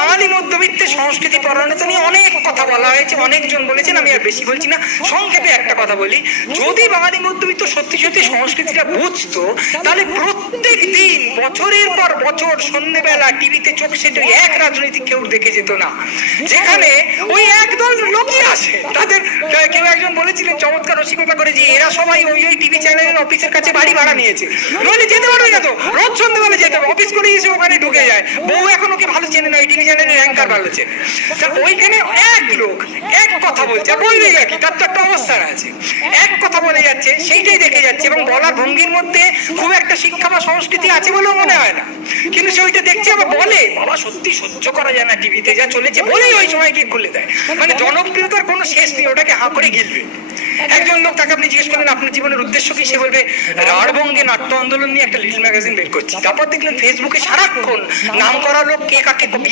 বাঙালি মধ্যবিত্তের সংস্কৃতি পরায়ণতা নিয়ে অনেক কথা বলা হয়েছে, অনেকজন বলেছেন, আমি আর বেশি বলছি না, সংক্ষেপে একটা কথা বলি। যদি বাঙালি মধ্যবিত্ত সত্যি সত্যি সংস্কৃতিটা বুঝতো, তাহলে প্রত্যেক দিন বছরের পর বছর সন্ধ্যেবেলা টিভিতে চোখ সেটে এক রাজনৈতিক কেউ দেখে যেত না, যেখানে ওই একদল লোকই আসে। তাদের কেউ একজন বলেছিলেন চমৎকার রসিকতা করে যে এরা সবাই ওই ওই টিভি চ্যানেলের অফিসের কাছে বাড়ি ভাড়া নিয়েছে, নইলে যেতে পারবে না তো, রোজ সন্ধ্যেবেলা যেতে হবে, অফিস করে এসে ওখানে ঢুকে যায়। বউ এখন ওকে ভালো চেনে না, ওই টিভি চ্যানেলের অ্যাঙ্কার ভালো চেনে। তা ওইখানে এক লোক এক কথা বলছে, আর বলবেই আর কি, তার তো একটা অবস্থান আছে, এক কথা বলে যাচ্ছে, সেইটাই দেখে যাচ্ছে, এবং বলার ভঙ্গির মধ্যে খুব একটা শিক্ষা বা সংস্কৃতি আছে বলেও মনে হয় না, কিন্তু সে ওইটা দেখছে আবার বলে, বাবা সত্যি সহ্য করা যায় না টিভিতে যা চলেছে, বলেই ওই সময় গিয়ে খুলে দেয়। মানে জনপ্রিয়তার কোনো শেষ নেই, ওটাকে হাঁ করে গিলবে। একজন লোক, তাকে আপনি জিজ্ঞেস করলেন আপনার জীবনের উদ্দেশ্য কি, সে বলবে রাঢ়বঙ্গে নাট্য আন্দোলন নিয়ে একটা লিটল ম্যাগাজিন বের করছি। তারপর দেখলেন ফেসবুকে সারাক্ষণ নাম করা লোক কে কাকে